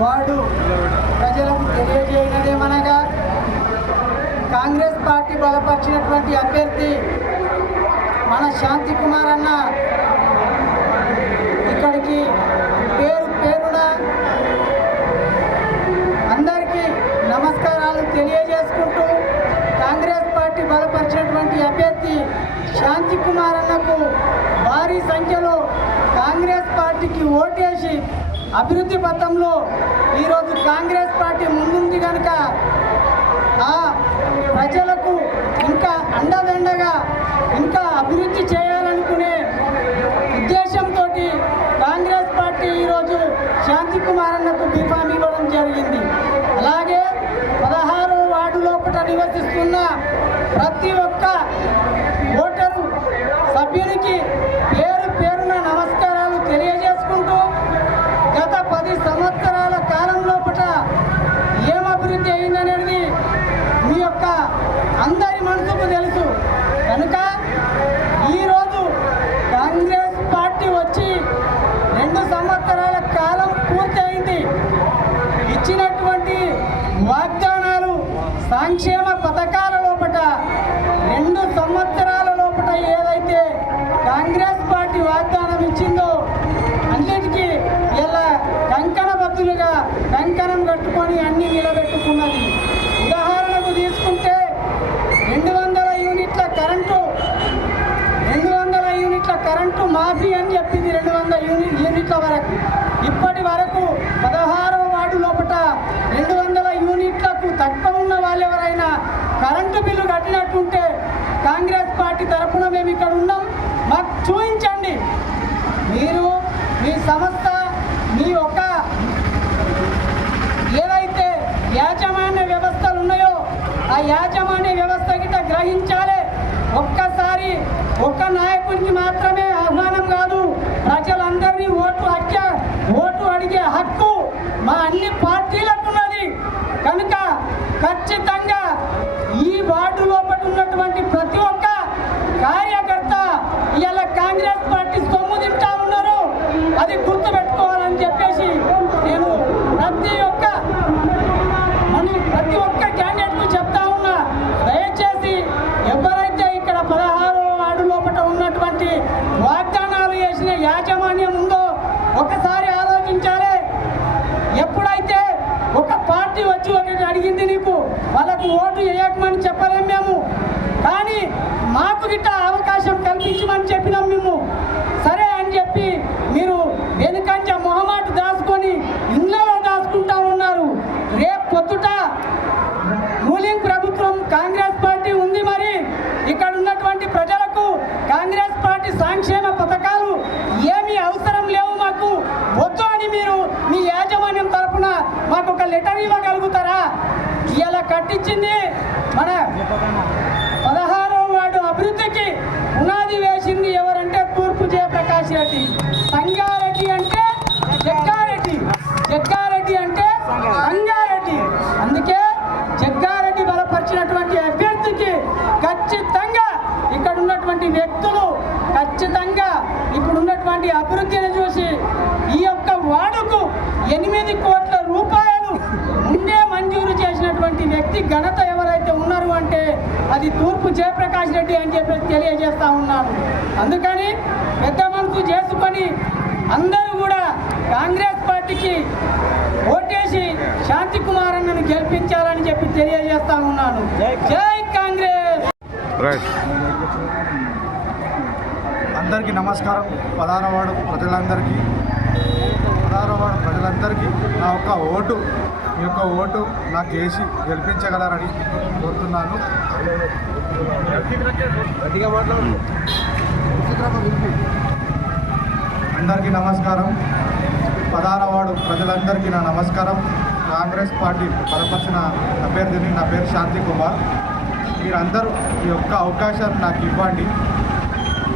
వాడు ప్రజలకు తెలియజేయడమనగా కాంగ్రెస్ పార్టీ బలపరిచినటువంటి అభ్యర్థి మన శాంతి కుమార్ అన్న ఇక్కడికి పేరు పేరున అందరికీ నమస్కారాలు తెలియజేసుకుంటూ కాంగ్రెస్ పార్టీ బలపరిచినటువంటి అభ్యర్థి శాంతి కుమార్ అన్నకు భారీ సంఖ్యలో కాంగ్రెస్ పార్టీకి ఓటేసి అభివృద్ధి పథంలో ఈరోజు కాంగ్రెస్ పార్టీ ముందుంది కనుక ఆ ప్రజలకు ఇంకా అండదండగా ఇంకా అభివృద్ధి చేయాలనుకునే ఉద్దేశంతో కాంగ్రెస్ పార్టీ ఈరోజు శాంతి కుమార్ అన్నకు బీఫామ్ ఇవ్వడం జరిగింది. అలాగే పదహారు వార్డు లోపల నివసిస్తున్న ప్రతి ఒక్క ఓటరు సభ్యునికి వాగ్దానాలు సంక్షేమ పథకాల లోపల రెండు సంవత్సరాల లోపల ఏదైతే కాంగ్రెస్ పార్టీ వాగ్దానం ఇచ్చిందో అన్నిటికీ ఇలా కంకణ బద్దులుగా కంకణం కట్టుకొని అన్ని నిలబెట్టుకున్నది కరెంటు బిల్లు కట్టినట్టుంటే కాంగ్రెస్ పార్టీ తరఫున మేము ఇక్కడ ఉన్నాం. మాకు చూపించండి. మీరు మీ సంస్థ మీ యొక్క ఏదైతే యాజమాన్య వ్యవస్థలు ఉన్నాయో ఆ యాజమాన్య వ్యవస్థ గిట్ట గ్రహించాలి. ఒక్కసారి ఒక్క నాయకుడికి మాత్రమే ఆహ్వానం కాదు ప్రజలందరినీ ఓటు హక్య ఓటు అడిగే హక్కు మా అన్ని పార్టీలకు ఉన్నది. కనుక ఖచ్చితంగా ఉన్నటువంటి ప్రతి ఒక్క కార్యకర్త ఇవాళ కాంగ్రెస్ పార్టీ సొమ్ము తింటా ఉన్నారు. అది గుర్తుపెట్టుకోవాలని చెప్పేసి నేను ప్రతి ఒక్క మన ప్రతి ఒక్క క్యాండిడేట్కు చెప్తా ఉన్నా. దయచేసి ఎవరైతే ఇక్కడ పదహారో వార్డు లోపల ఉన్నటువంటి వాగ్దానాలు చేసిన యాజమాన్యం ఉందో ఒకసారి ఆలోచించాలి. ఎప్పుడైతే ఒక పార్టీ వచ్చి ఒకటి అడిగింది నీకు వాళ్ళకు ఓటు వేయకమని చెప్పలేము మేము. కానీ మాకు గిట్ట అవకాశం కల్పించమని చెప్పినాం మేము. సరే అని చెప్పి మీరు వెనుకంచ మొహమాట దాచుకొని ఇళ్ళలో దాచుకుంటా ఉన్నారు. రేపు పొద్దుట రూలింగ్ ప్రభుత్వం కాంగ్రెస్ పార్టీ ఉంది మరి. ఇక్కడ ఉన్నటువంటి ప్రజలకు కాంగ్రెస్ పార్టీ సంక్షేమ పథకాలు ఏమీ అవసరం లేవు మాకు. వద్దు అని మీరు మీ యాజమాన్యం తరపున మాకు ఒక లెటర్ ఇవ్వగలుగుతారా? ఇలా కట్టించింది మన పదహారు అభివృద్ధికి పునాది వేసింది ఎవరంటే తూర్పు జయప్రకాష్ రెడ్డి. సంగారెడ్డి అంటే జగ్గారెడ్డి. జగ్గారెడ్డి అంటే సంగారెడ్డి. అందుకే జగ్గారెడ్డి బలపరిచినటువంటి అభ్యర్థికి ఖచ్చితంగా ఇక్కడ ఉన్నటువంటి వ్యక్తులు ఖచ్చితంగా ఇప్పుడు ఉన్నటువంటి అభివృద్ధిని చూసి ఈ యొక్క వార్డుకు ఎనిమిది కోట్ల రూపాయలు ముందే మంజూరు చేసినటువంటి వ్యక్తి ఘనత ఎవరైతే ఉన్నారు అంటే అది తూర్పు జయప్రకాష్ రెడ్డి అని చెప్పి తెలియజేస్తా ఉన్నాను. అందుకని పెద్ద మనసు చేసుకొని అందరూ కూడా కాంగ్రెస్ పార్టీకి ఓటేసి శాంతి కుమార్ అన్నను గెలిపించాలని చెప్పి తెలియజేస్తా ఉన్నాను. జై కాంగ్రెస్! రైట్. అందరికీ నమస్కారం. పదహారవాడు ప్రజలందరికీ పదహారవాడు ప్రజలందరికీ నా యొక్క ఓటు. మీ యొక్క ఓటు నాకు వేసి గెలిపించగలరని కోరుతున్నాను. అందరికీ నమస్కారం. పదారవాడు ప్రజలందరికీ నా నమస్కారం. కాంగ్రెస్ పార్టీ బలపరిచిన అభ్యర్థిని నా పేరు శాంతి కుమార్. మీరందరూ ఈ యొక్క అవకాశాన్ని నాకు ఇవ్వండి.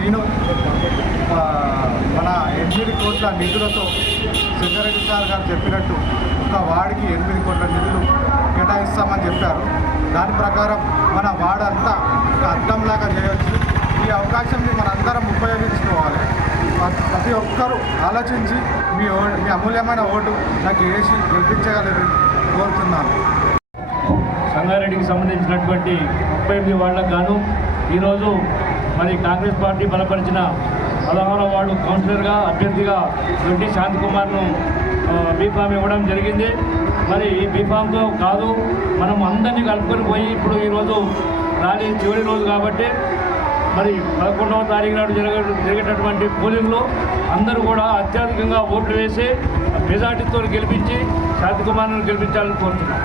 నేను మన ఎనిమిది కోట్ల నిధులతో సింగారెడ్డి సార్ గారు చెప్పినట్టు ఒక వార్డుకి ఎనిమిది కోట్ల నిధులు కేటాయిస్తామని చెప్పారు. దాని ప్రకారం మన వార్డు అంతా ఒక అర్థంలాగా చేయవచ్చు ఈ అవకాశాన్ని మనందరం ఉపయోగించుకోవాలి. ప్రతి ఒక్కరూ ఆలోచించి మీ ఓ మీ అమూల్యమైన ఓటు నాకు వేసి గెలిపించగలరని కోరుతున్నాను. సంగారెడ్డికి సంబంధించినటువంటి ముప్పై ఎనిమిది వార్డులకు గాను ఈరోజు మరి కాంగ్రెస్ పార్టీ బలపరిచిన పదహారో వార్డు కౌన్సిలర్గా అభ్యర్థిగా దొడ్డి శాంతికుమార్ను బీఫామ్ ఇవ్వడం జరిగింది. మరి ఈ బీఫామ్తో కాదు మనం అందరినీ కలుపుకొని పోయి ఇప్పుడు ఈరోజు ర్యాలీ చివరి రోజు కాబట్టి మరి పదకొండవ తారీఖు నాడు జరగ జరిగేటటువంటి పోలింగ్లో అందరూ కూడా అత్యధికంగా ఓట్లు వేసి మెజార్టీతో గెలిపించి శాంతికుమార్ను గెలిపించాలని కోరుతున్నాం.